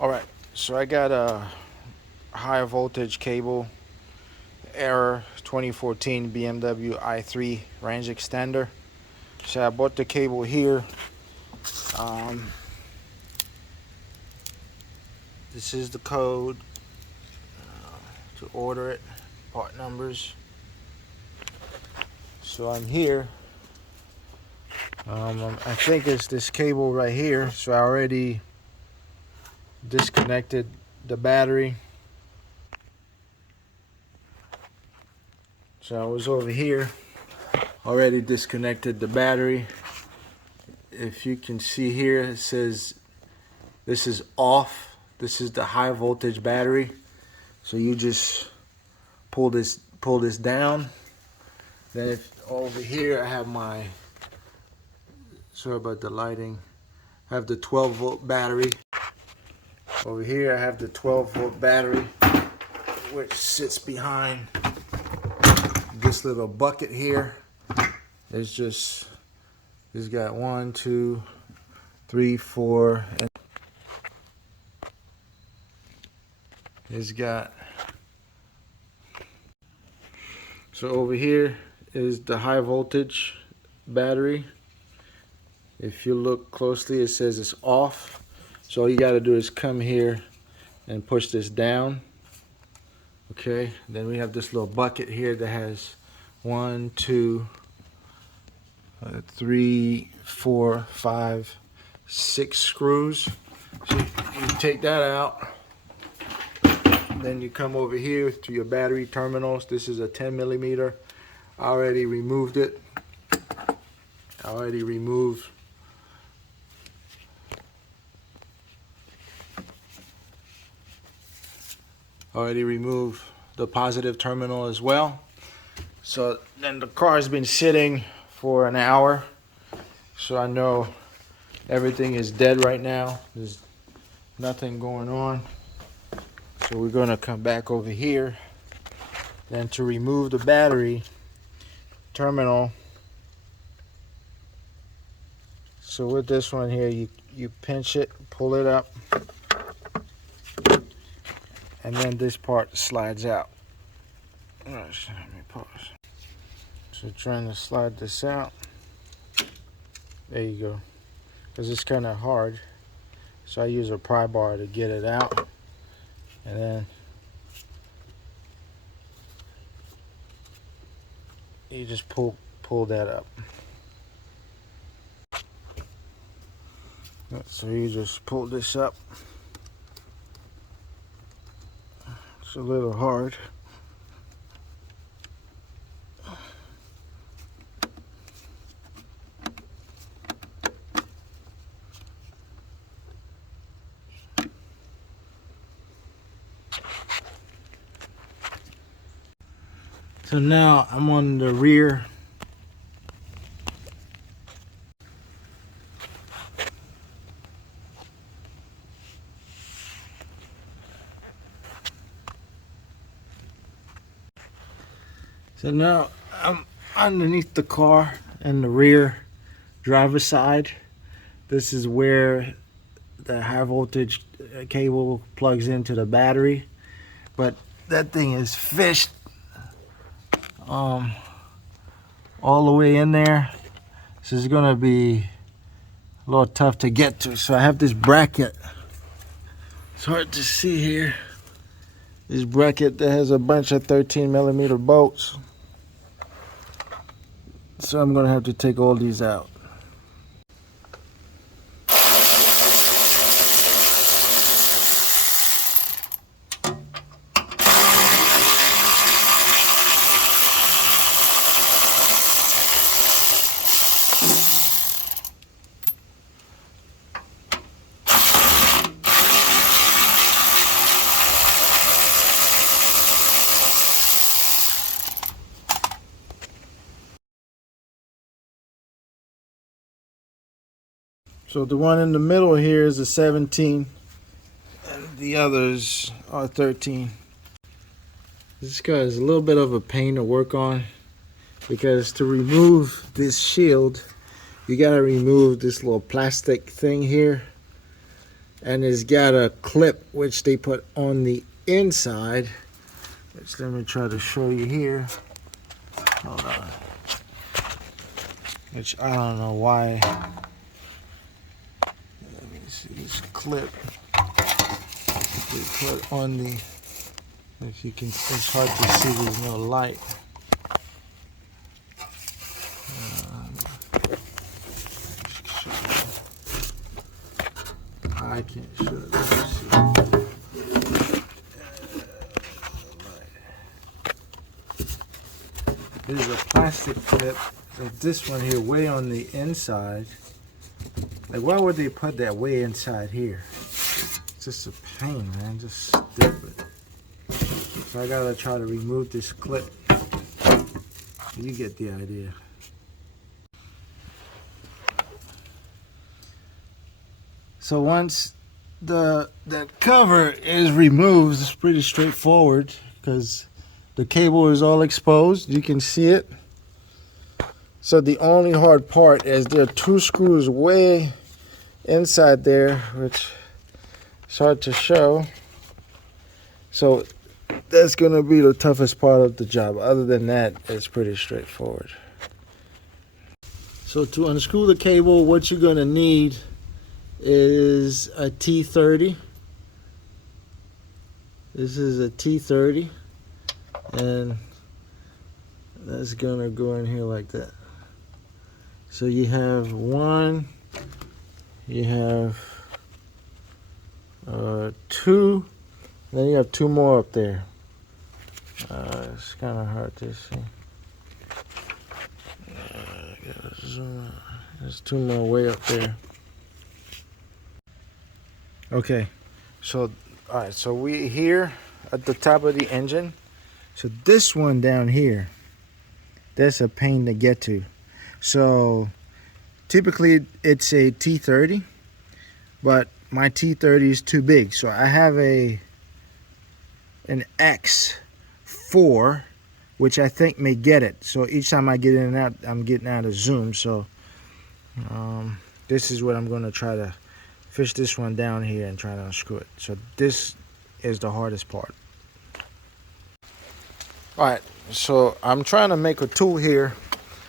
All right, so I got a high voltage cable, error 2014 BMW i3 range extender. So I bought the cable here. Um, this is the code to order it, part numbers. So I'm here. I think it's this cable right here. So I already disconnected the battery. So I was over here, already disconnected the battery. If you can see here, it says this is off. This is the high voltage battery. So you just pull this down. Then if over here I have my, sorry about the lighting, I have the 12-volt battery. Over here I have the 12-volt battery, which sits behind this little bucket here. It's got 1, 2, 3, 4, and it's got, so over here is the high voltage battery. If you look closely, it says it's off. So all you got to do is come here and push this down. Okay, then we have this little bucket here that has 1, 2, 3, 4, 5, 6 screws. So you take that out. Then you come over here to your battery terminals. This is a 10 millimeter. I already removed it. I already removed the positive terminal as well. So then the car has been sitting for an hour. So I know everything is dead right now. There's nothing going on. So we're gonna come back over here. Then to remove the battery terminal. So with this one here, you pinch it, pull it up, and then this part slides out. Let me pause. So trying to slide this out. There you go. Because it's kind of hard. So I use a pry bar to get it out. And then you just pull that up. So you just pull this up. It's a little hard. So now I'm on the rear. So now I'm underneath the car in the rear driver's side. This is where the high voltage cable plugs into the battery. But that thing is fished all the way in there. So it's gonna be a little tough to get to. So I have this bracket. It's hard to see here. This bracket that has a bunch of 13 millimeter bolts. So I'm gonna have to take all these out. So the one in the middle here is a 17, and the others are 13. This guy is a little bit of a pain to work on, because to remove this shield, you gotta remove this little plastic thing here, and it's got a clip which they put on the inside, which let me try to show you here. Hold on. Which I don't know why. Let me see this clip they put on the, if you can, it's hard to see, there's no light. I can't show it. Let's see. This is a plastic clip. Like this one here, way on the inside. Like, why would they put that way inside here? It's just a pain, man. Just stupid. So I gotta try to remove this clip. You get the idea. So once the cover is removed, it's pretty straightforward because the cable is all exposed. You can see it. So the only hard part is there are 2 screws way inside there, which is hard to show. So that's gonna be the toughest part of the job. Other than that, it's pretty straightforward. So to unscrew the cable, what you're gonna need is a T30. This is a T30, and that's gonna go in here like that. So you have one, you have 2, then you have 2 more up there. It's kind of hard to see. There's 2 more way up there. Okay, so all right, so we here at the top of the engine. So this one down here, that's a pain to get to. So typically it's a T30, but my T30 is too big. So I have an X4, which I think may get it. So each time I get in and out, I'm getting out of zoom. So this is what I'm going to try to fish this one down here and try to unscrew it. So this is the hardest part. All right, so I'm trying to make a tool here.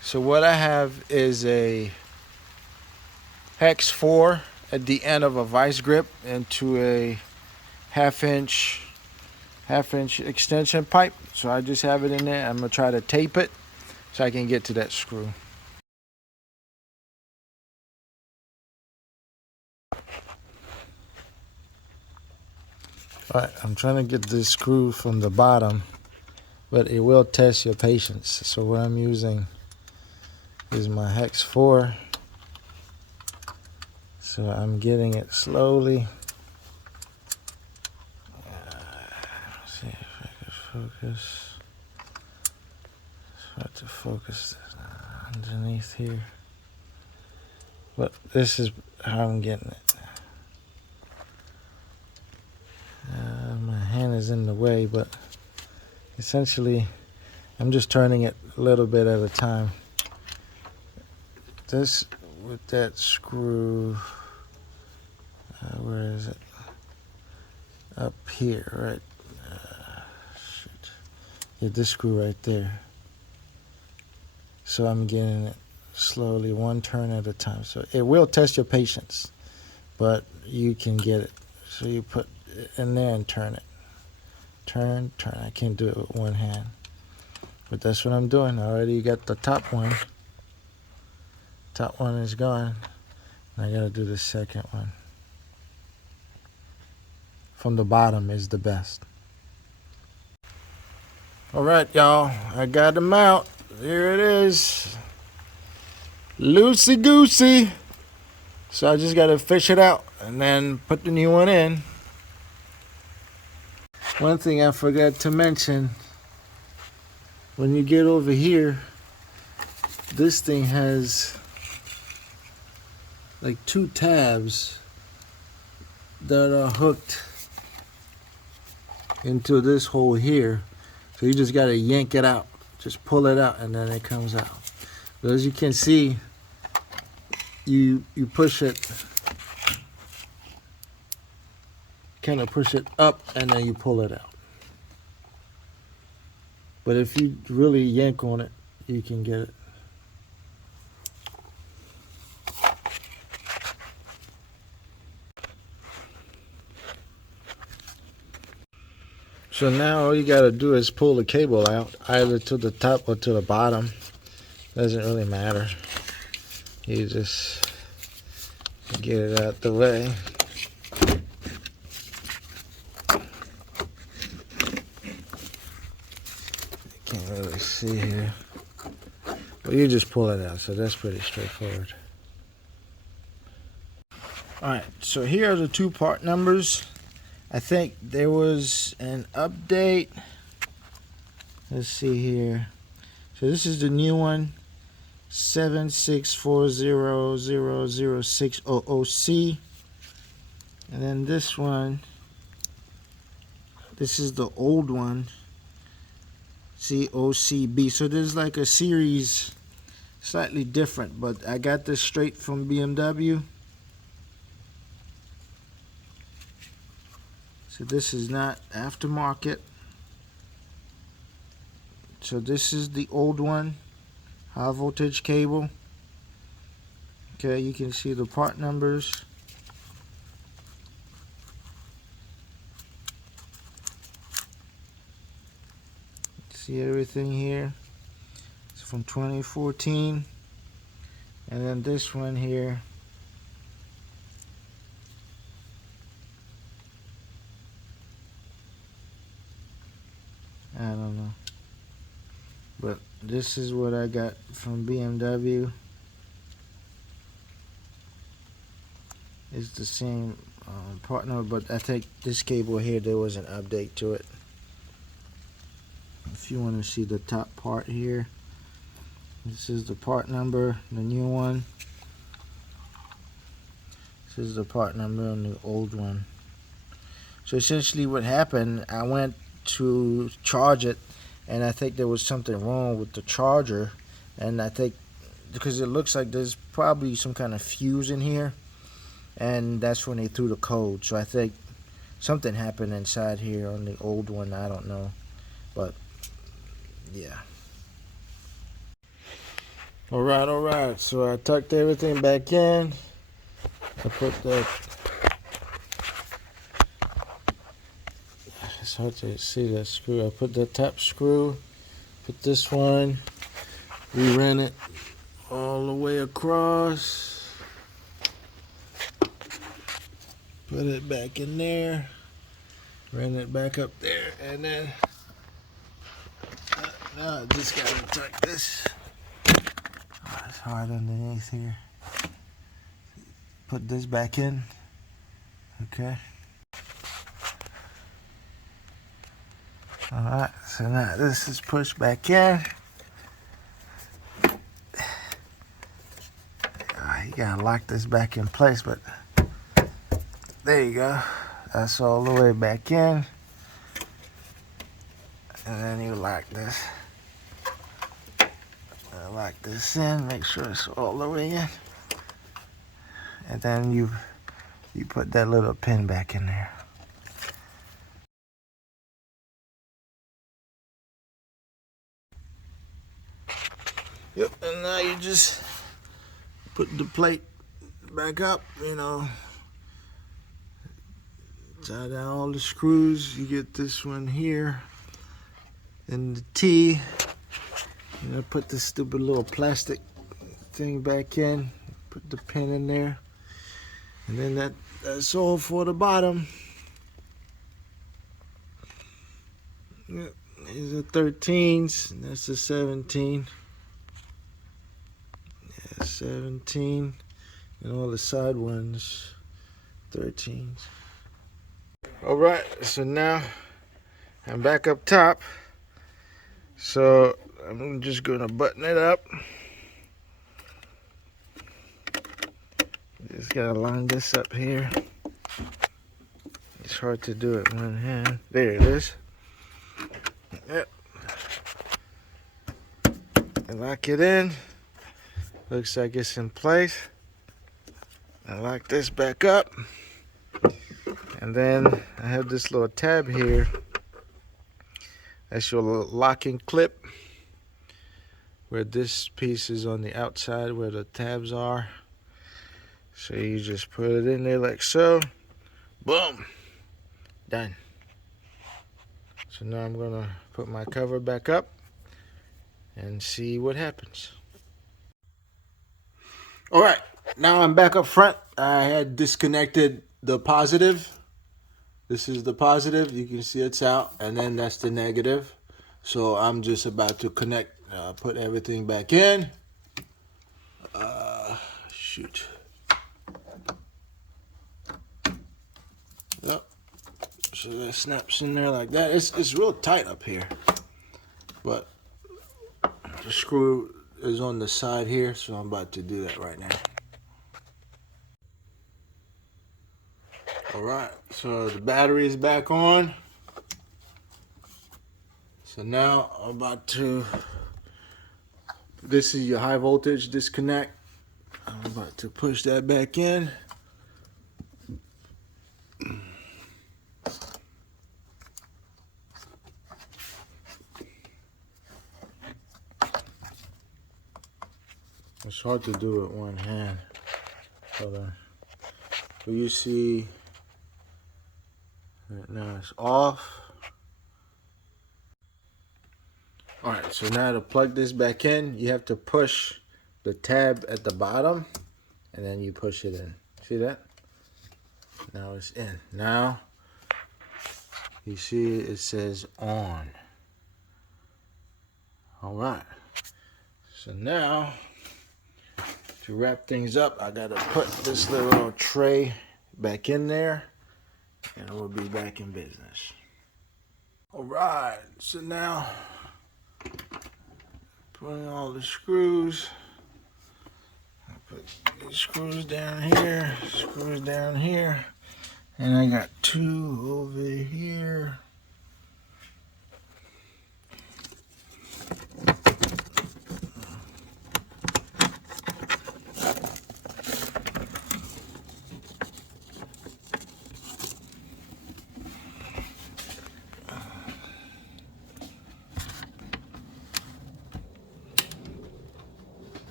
So what I have is a hex 4 at the end of a vice grip into a half inch extension pipe. So I just have it in there. I'm gonna try to tape it so I can get to that screw. All right, I'm trying to get this screw from the bottom, but it will test your patience. So what I'm using is my hex 4. So I'm getting it slowly. Let's see if I can focus. It's hard to focus underneath here. But this is how I'm getting it. My hand is in the way, but essentially I'm just turning it a little bit at a time. This with that screw, where is it? Up here, right? Shoot. Yeah, this screw right there. So I'm getting it slowly, 1 turn at a time. So it will test your patience, but you can get it. So you put it in there and turn it. Turn, turn. I can't do it with one hand, but that's what I'm doing. I already got the top one. Top one is gone. And I gotta do the second one. From the bottom is the best. All right, y'all. I got them out. Here it is. Loosey goosey. So I just gotta fish it out and then put the new one in. One thing I forgot to mention, when you get over here, this thing has like 2 tabs that are hooked into this hole here. So you just gotta yank it out. Just pull it out and then it comes out. But as you can see, you push it kind of push it up and then you pull it out. But if you really yank on it, you can get it. So now all you got to do is pull the cable out, either to the top or to the bottom. Doesn't really matter. You just get it out the way. Can't really see here. But you just pull it out, so that's pretty straightforward. Alright, so here are the two part numbers. I think there was an update. Let's see here. So this is the new one, 7640000600C. And then this one, this is the old one, COCB. So there's like a series, slightly different, but I got this straight from BMW. So this is not aftermarket. So this is the old one, high voltage cable. Okay, you can see the part numbers. See everything here. It's from 2014. And then this one here, I don't know, but this is what I got from BMW. It's the same part number, but I think this cable here, there was an update to it. If you want to see the top part here, this is the part number, the new one. This is the part number on the old one. So essentially what happened, I went to charge it, and I think there was something wrong with the charger, and I think because it looks like there's probably some kind of fuse in here, and that's when they threw the code. So I think something happened inside here on the old one. I don't know, but yeah. All right, so I tucked everything back in. I put the, it's hard to see that screw. I put the top screw, put this one, we ran it all the way across, put it back in there, ran it back up there, and then now I just gotta tuck this. Oh, it's hard underneath here. Put this back in, okay. Alright, so now this is pushed back in. You gotta lock this back in place, but there you go. That's all the way back in. And then you lock this. Lock this in, make sure it's all the way in. And then you put that little pin back in there. Yep, and now you just put the plate back up, you know. Tie down all the screws. You get this one here. And the T. You know, put this stupid little plastic thing back in. Put the pin in there. And then that's all for the bottom. Yep, these are 13s, and that's a 17. Yeah, 17. And all the side ones, 13s. Alright, so now I'm back up top. So I'm just gonna button it up. Just gotta line this up here. It's hard to do it one hand. There it is. Yep. And lock it in. Looks like it's in place. I lock this back up. And then I have this little tab here. That's your locking clip, where this piece is on the outside where the tabs are. So you just put it in there like so. Boom. Done. So now I'm gonna put my cover back up and see what happens. All right, now I'm back up front. I had disconnected the positive. This is the positive. You can see it's out, and then that's the negative. So I'm just about to connect, put everything back in. Shoot. Yep. So that snaps in there like that. It's real tight up here, but the screw is on the side here, so I'm about to do that right now. All right, so the battery is back on. So now I'm about to, this is your high voltage disconnect. I'm about to push that back in. It's hard to do with one hand. Hold on. So you see, right now it's off. All right, so now to plug this back in, you have to push the tab at the bottom, and then you push it in. See that? Now it's in. Now, you see it says on. All right. So now, to wrap things up, I gotta put this little tray back in there, and we'll be back in business. All right, so now, putting all the screws. I put these screws down here, and I got two over here.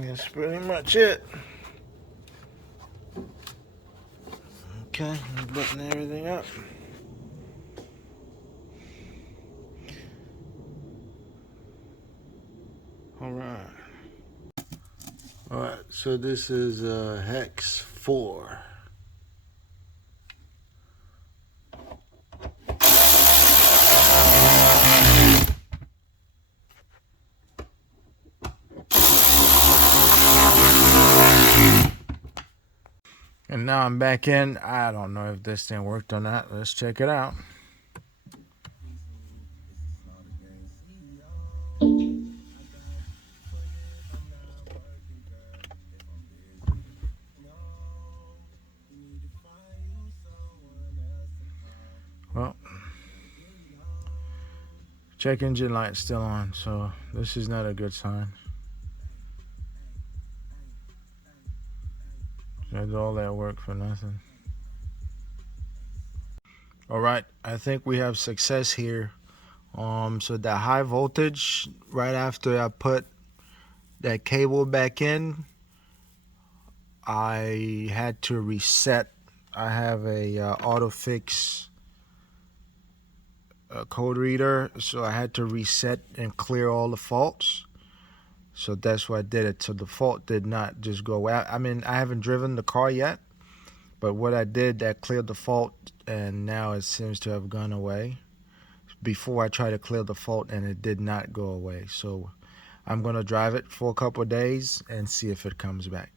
That's pretty much it. Okay, button everything up. All right. All right, so this is hex 4. And now I'm back in. I don't know if this thing worked or not. Let's check it out. Well, check engine light's still on, so this is not a good sign. Did all that work for nothing. All right, I think we have success here. So the high voltage, right after I put that cable back in, I had to reset. I have a auto-fix code reader, so I had to reset and clear all the faults. So that's why I did it. So the fault did not just go away. I mean, I haven't driven the car yet, but what I did, that cleared the fault, and now it seems to have gone away. Before I tried to clear the fault, and it did not go away. So I'm going to drive it for a couple of days and see if it comes back.